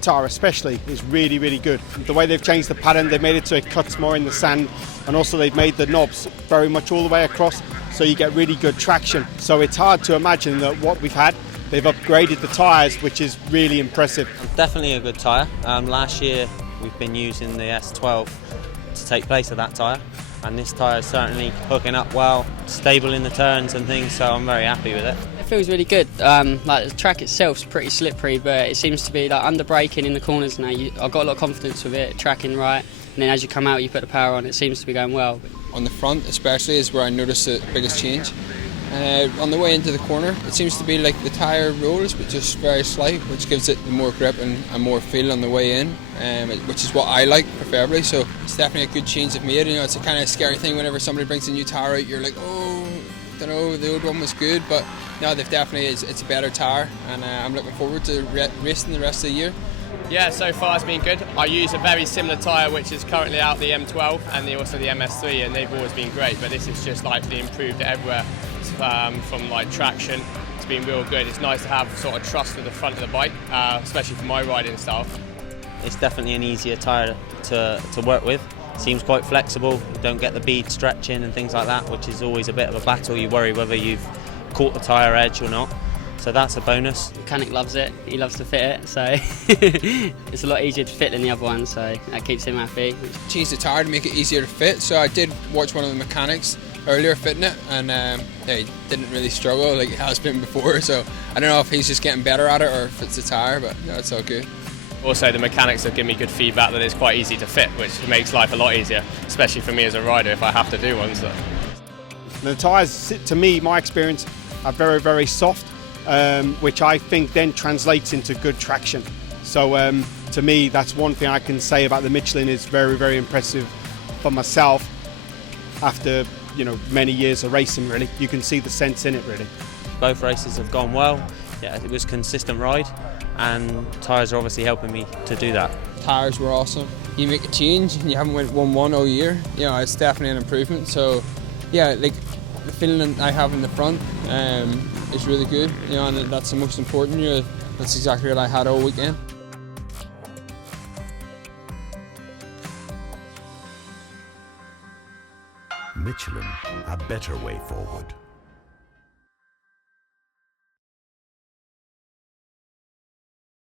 tyre especially is really, really good. The way they've changed the pattern, they've made it so it cuts more in the sand, and also they've made the knobs very much all the way across, so you get really good traction. So it's hard to imagine that what we've had, they've upgraded the tyres, which is really impressive. Definitely a good tyre. Last year we've been using the S12 to take place of that tyre, and this tyre is certainly hooking up well, stable in the turns and things, so I'm very happy with it. It feels really good. Like the track itself's pretty slippery, but it seems to be like under braking in the corners now. I've got a lot of confidence with it, tracking right, and then as you come out you put the power on, it seems to be going well. On the front especially is where I noticed the biggest change. On the way into the corner, it seems to be like the tyre rolls, but just very slight, which gives it more grip and more feel on the way in, which is what I like preferably. So it's definitely a good change they've made. You know, it's a kind of scary thing whenever somebody brings a new tyre out. You're like, oh, I don't know, the old one was good, but no, they've definitely it's a better tyre, and I'm looking forward to racing the rest of the year. Yeah, so far it's been good. I use a very similar tyre which is currently out, the M12 and also the MS3, and they've always been great, but this is just like improved everywhere. From like traction, it's been real good. It's nice to have sort of trust with the front of the bike, especially for my riding style. It's definitely an easier tyre to work with. Seems quite flexible, you don't get the bead stretching and things like that, which is always a bit of a battle. You worry whether you've caught the tyre edge or not, so that's a bonus. The mechanic loves it, he loves to fit it, so it's a lot easier to fit than the other one, so that keeps him happy. Changed the tyre to make it easier to fit, so I did watch one of the mechanics earlier fitting it, and he didn't really struggle like he has been before, so I don't know if he's just getting better at it or if it's the tyre, but no, it's all good. Also the mechanics have given me good feedback that it's quite easy to fit, which makes life a lot easier, especially for me as a rider if I have to do one. So. The tyres, to me, my experience, are very, very soft, which I think then translates into good traction. So to me, that's one thing I can say about the Michelin is very, very impressive for myself after many years of racing. Really, you can see the sense in it. Really, both races have gone well. Yeah, it was a consistent ride, and tyres are obviously helping me to do that. Tyres were awesome. You make a change and you haven't won one all year. You know, it's definitely an improvement. So yeah, like the feeling I have in the front is really good. You know, and that's the most important. That's exactly what I had all weekend. Michelin, a better way forward.